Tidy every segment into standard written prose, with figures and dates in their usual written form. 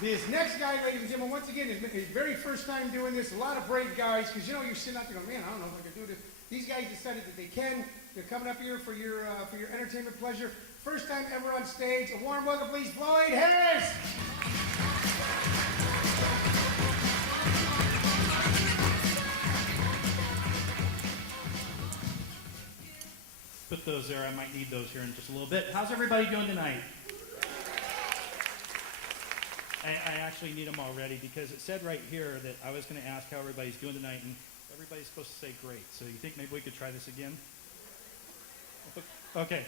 This next guy, ladies and gentlemen, once again, is his very first time doing this. A lot of brave guys, because you know you're sitting out there going, man, I don't know if I can do this. These guys decided that they can. They're coming up here for your entertainment pleasure. First time ever on stage. A warm welcome, please, Floyd Harris. Put those there. I might need those here in just a little bit. How's everybody doing tonight? I actually need them already because it said right here that I was going to ask how everybody's doing tonight, and everybody's supposed to say great. So you think maybe we could try this again? Okay.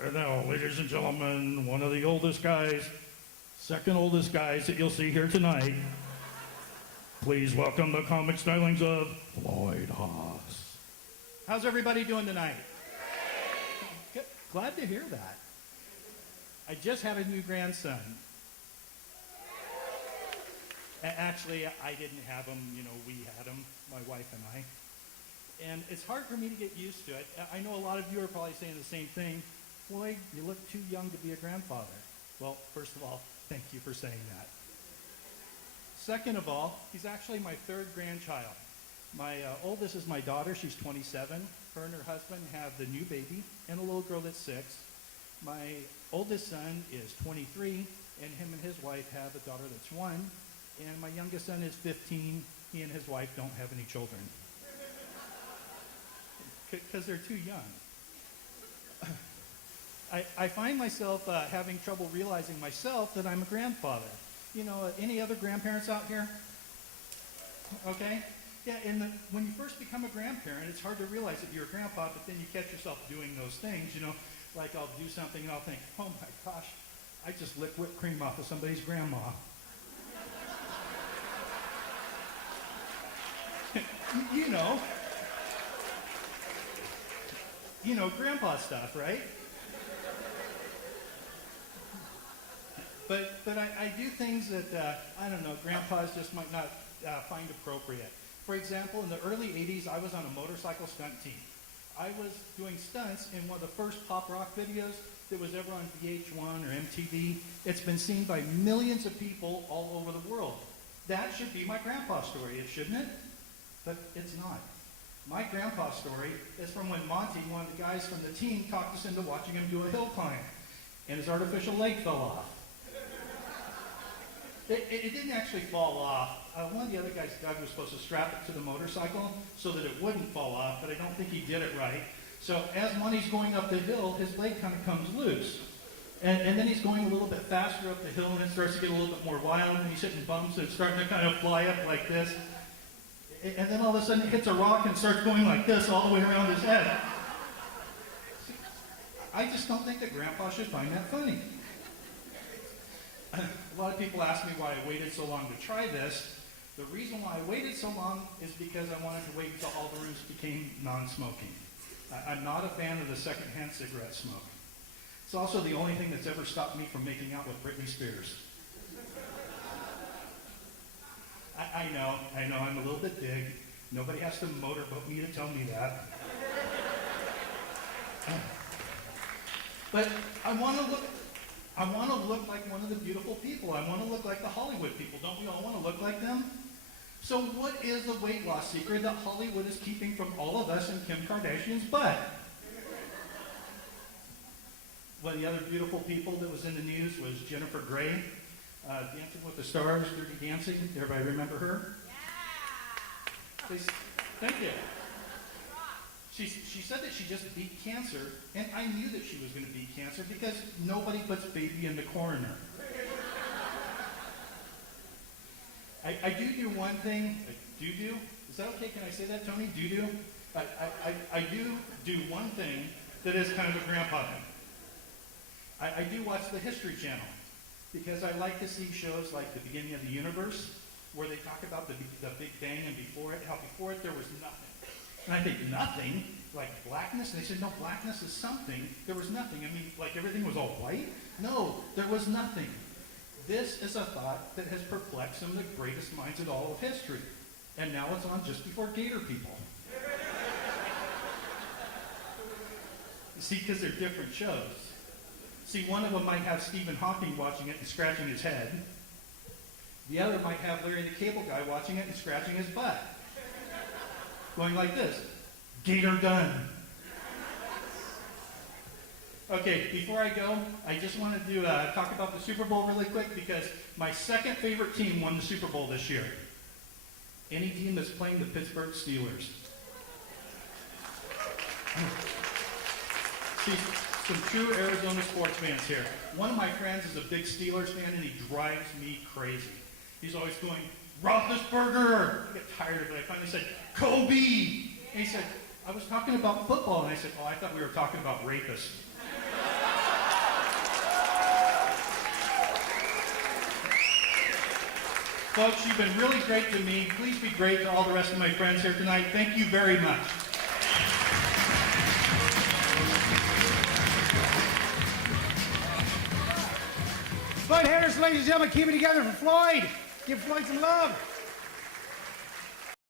And now, ladies and gentlemen, one of the oldest guys, second oldest guys that you'll see here tonight. Please welcome the comic stylings of Floyd Haas. How's everybody doing tonight? Good. Glad to hear that. I just had a new grandson. Actually, I didn't have him, we had him, my wife and I. And it's hard for me to get used to it. I know a lot of you are probably saying the same thing. Floyd, you look too young to be a grandfather. Well, first of all, thank you for saying that. Second of all, he's actually my third grandchild. My oldest is my daughter. She's 27. Her and her husband have the new baby and a little girl that's 6. My oldest son is 23, and him and his wife have a daughter that's 1. And my youngest son is 15. He and his wife don't have any children. Because they're too young. I find myself having trouble realizing myself that I'm a grandfather. Any other grandparents out here? Okay? Yeah, and when you first become a grandparent, it's hard to realize that you're a grandpa, but then you catch yourself doing those things, like I'll do something and I'll think, oh my gosh, I just licked whipped cream off of somebody's grandma. Grandpa stuff, right? But I do things that, grandpas just might not find appropriate. For example, in the early 80s, I was on a motorcycle stunt team. I was doing stunts in one of the first pop rock videos that was ever on VH1 or MTV. It's been seen by millions of people all over the world. That should be my grandpa story, shouldn't it? But it's not. My grandpa story is from when Monty, one of the guys from the team, talked us into watching him do a hill climb, and his artificial leg fell off. It didn't actually fall off. One of the other guys, Doug, was supposed to strap it to the motorcycle so that it wouldn't fall off, but I don't think he did it right. So as Monty's going up the hill, his leg kind of comes loose. And then he's going a little bit faster up the hill, and it starts to get a little bit more wild, and he's hitting bumps, and it's starting to kind of fly up like this. And then all of a sudden it hits a rock and starts going like this all the way around his head. I just don't think that Grandpa should find that funny. A lot of people ask me why I waited so long to try this. The reason why I waited so long is because I wanted to wait until all the rooms became non-smoking. I'm not a fan of the secondhand cigarette smoke. It's also the only thing that's ever stopped me from making out with Britney Spears. I know, I'm a little bit big. Nobody has to motorboat me to tell me that. But I want to look like one of the beautiful people. I want to look like the Hollywood people. Don't we all want to look like them? So what is the weight loss secret that Hollywood is keeping from all of us in Kim Kardashian's butt? One of the other beautiful people that was in the news was Jennifer Grey. Dancing with the Stars, Dirty Dancing. Everybody remember her? Yeah! Please, thank you. She said that she just beat cancer, and I knew that she was going to beat cancer because nobody puts baby in the coroner. I do one thing. Is that okay? Can I say that, Tony? I do one thing that is kind of a grandpa thing. I do watch the History Channel. Because I like to see shows like The Beginning of the Universe, where they talk about the Big Bang and how before it there was nothing. And I think, nothing? Like blackness? And they said, no, blackness is something. There was nothing. I mean, like everything was all white? No, there was nothing. This is a thought that has perplexed some of the greatest minds in all of history. And now it's on just before Gator People. See, because they're different shows. See, one of them might have Stephen Hawking watching it and scratching his head. The other might have Larry the Cable Guy watching it and scratching his butt. Going like this. Gator done. Okay, before I go, I just wanted to talk about the Super Bowl really quick because my second favorite team won the Super Bowl this year. Any team that's playing the Pittsburgh Steelers. See, some true Arizona sports fans here. One of my friends is a big Steelers fan and he drives me crazy. He's always going, Roethlisberger! I get tired of it. I finally said, Kobe! And he said, I was talking about football. And I said, oh, I thought we were talking about rapists. Folks, you've been really great to me. Please be great to all the rest of my friends here tonight. Thank you very much. Floyd Harris, ladies and gentlemen, keep it together for Floyd. Give Floyd some love.